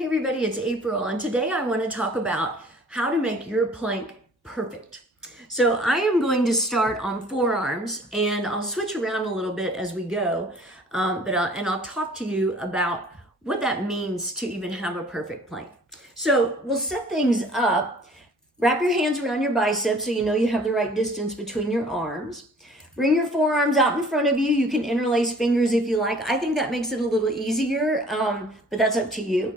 Hey everybody, it's April, and today I want to talk about how to make your plank perfect. So I am going to start on forearms, and I'll switch around a little bit as we go, I'll talk to you about what that means to even have a perfect plank. So we'll set things up. Wrap your hands around your biceps so you know you have the right distance between your arms. Bring your forearms out in front of you. You can interlace fingers if you like. I think that makes it a little easier, but that's up to you.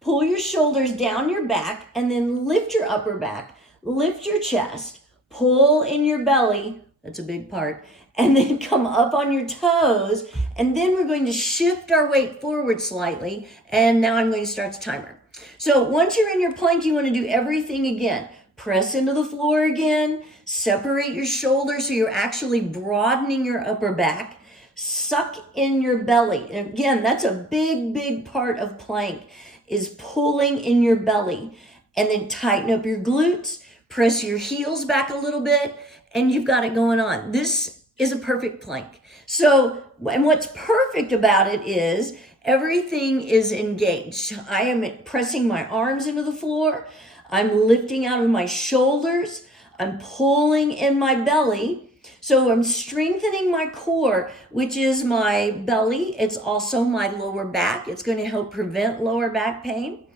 Pull your shoulders down your back and then lift your upper back, lift your chest, pull in your belly, that's a big part, and then come up on your toes, and then we're going to shift our weight forward slightly, and now I'm going to start the timer. So once you're in your plank, you want to do everything again. Press into the floor again, separate your shoulders so you're actually broadening your upper back, suck in your belly. And again, that's a big part of plank, is pulling in your belly, and then tighten up your glutes, press your heels back a little bit, and you've got it going on. This is a perfect plank. So, and what's perfect about it is everything is engaged. I am pressing my arms into the floor. I'm lifting out of my shoulders. I'm pulling in my belly. So I'm strengthening my core, which is my belly. It's also my lower back. It's going to help prevent lower back pain.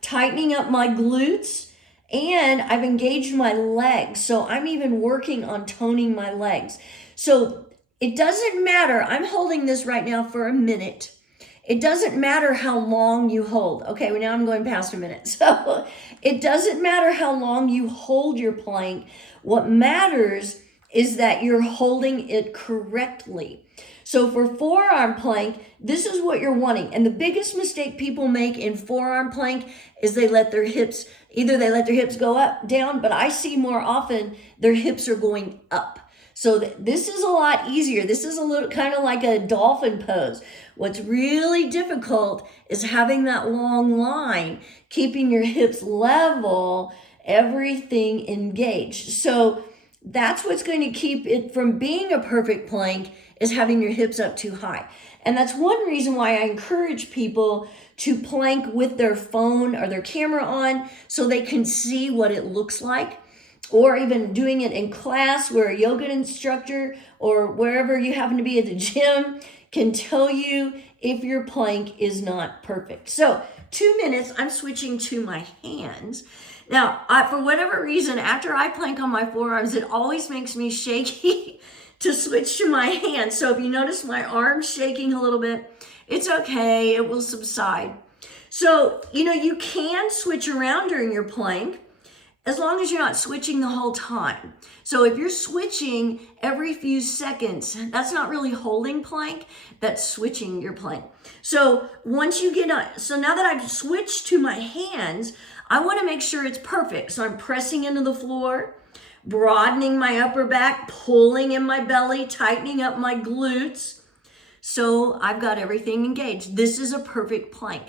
Tightening up my glutes, and I've engaged my legs. So I'm even working on toning my legs. So it doesn't matter. I'm holding this right now for a minute. It doesn't matter how long you hold. Okay, well, now I'm going past a minute. So it doesn't matter how long you hold your plank. What matters is that you're holding it correctly. So for forearm plank, this is what you're wanting. And the biggest mistake people make in forearm plank is they let their hips go up, down, but I see more often their hips are going up. So this is a lot easier. This is a little kind of like a dolphin pose. What's really difficult is having that long line, keeping your hips level, everything engaged. So that's what's going to keep it from being a perfect plank, is having your hips up too high. And that's one reason why I encourage people to plank with their phone or their camera on so they can see what it looks like. Or even doing it in class where a yoga instructor or wherever you happen to be at the gym can tell you if your plank is not perfect. So 2 minutes, I'm switching to my hands. Now, for whatever reason, after I plank on my forearms, it always makes me shaky to switch to my hands. So if you notice my arms shaking a little bit, it's okay, it will subside. So, you can switch around during your plank as long as you're not switching the whole time. So if you're switching every few seconds, that's not really holding plank, that's switching your plank. So once you get on, so now that I've switched to my hands, I want to make sure it's perfect. So I'm pressing into the floor, broadening my upper back, pulling in my belly, tightening up my glutes. So I've got everything engaged. This is a perfect plank.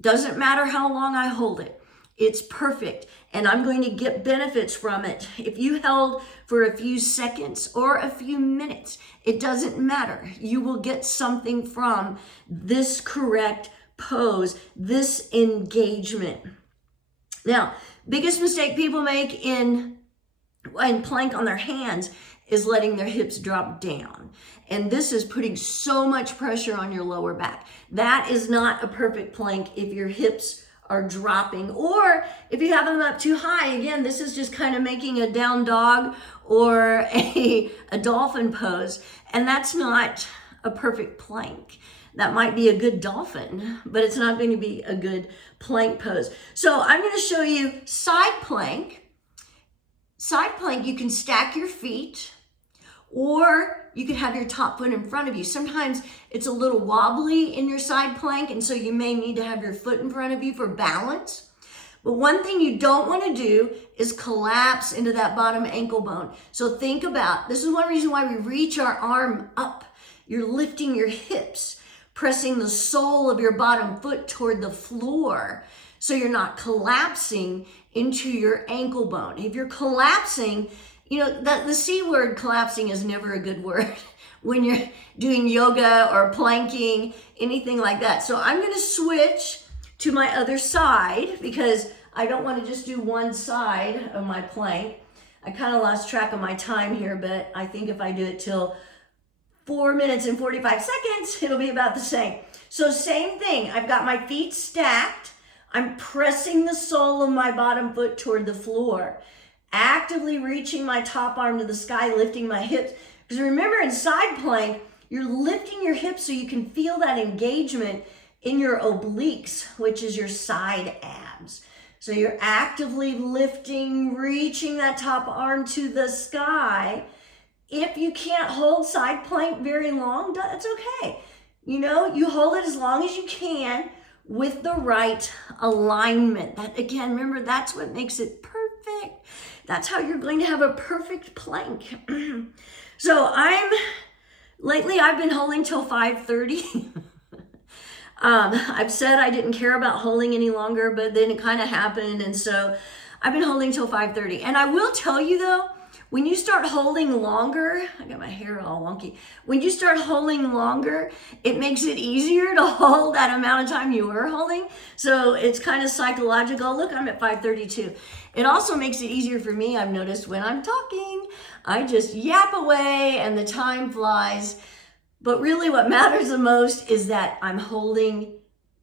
Doesn't matter how long I hold it. It's perfect, and I'm going to get benefits from it. If you held for a few seconds or a few minutes, it doesn't matter. You will get something from this correct pose, this engagement. Now, biggest mistake people make in plank on their hands is letting their hips drop down. And this is putting so much pressure on your lower back. That is not a perfect plank if your hips are dropping, or if you have them up too high. Again, this is just kind of making a down dog or a dolphin pose, and that's not a perfect plank. That might be a good dolphin, but it's not going to be a good plank pose. So I'm going to show you side plank. Side plank, you can stack your feet, or you could have your top foot in front of you. Sometimes it's a little wobbly in your side plank, and so you may need to have your foot in front of you for balance. But one thing you don't want to do is collapse into that bottom ankle bone. So think about, this is one reason why we reach our arm up. You're lifting your hips, pressing the sole of your bottom foot toward the floor, so you're not collapsing into your ankle bone. If you're collapsing, the C word, collapsing, is never a good word when you're doing yoga or planking, anything like that. So I'm going to switch to my other side because I don't want to just do one side of my plank. I kind of lost track of my time here, but I think if I do it till 4 minutes and 45 seconds, it'll be about the same. So same thing, I've got my feet stacked. I'm pressing the sole of my bottom foot toward the floor, actively reaching my top arm to the sky, lifting my hips. Because remember, in side plank, you're lifting your hips so you can feel that engagement in your obliques, which is your side abs. So you're actively lifting, reaching that top arm to the sky. If you can't hold side plank very long, that's okay. You know, you hold it as long as you can with the right alignment. That, again, remember, that's what makes it perfect. That's how you're going to have a perfect plank. So lately I've been holding till 5:30. I've said I didn't care about holding any longer, but then it kind of happened. And so I've been holding till 5:30. And I will tell you though, when you start holding longer, I got my hair all wonky. When you start holding longer, it makes it easier to hold that amount of time you were holding. So it's kind of psychological. Look, I'm at 5:32. It also makes it easier for me, I've noticed, when I'm talking. I just yap away and the time flies. But really what matters the most is that I'm holding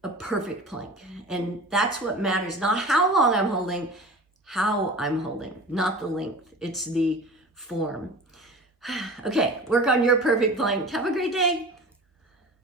a perfect plank. And that's what matters. Not how long I'm holding, how I'm holding, not the length. It's the form. Okay, work on your perfect plank. Have a great day.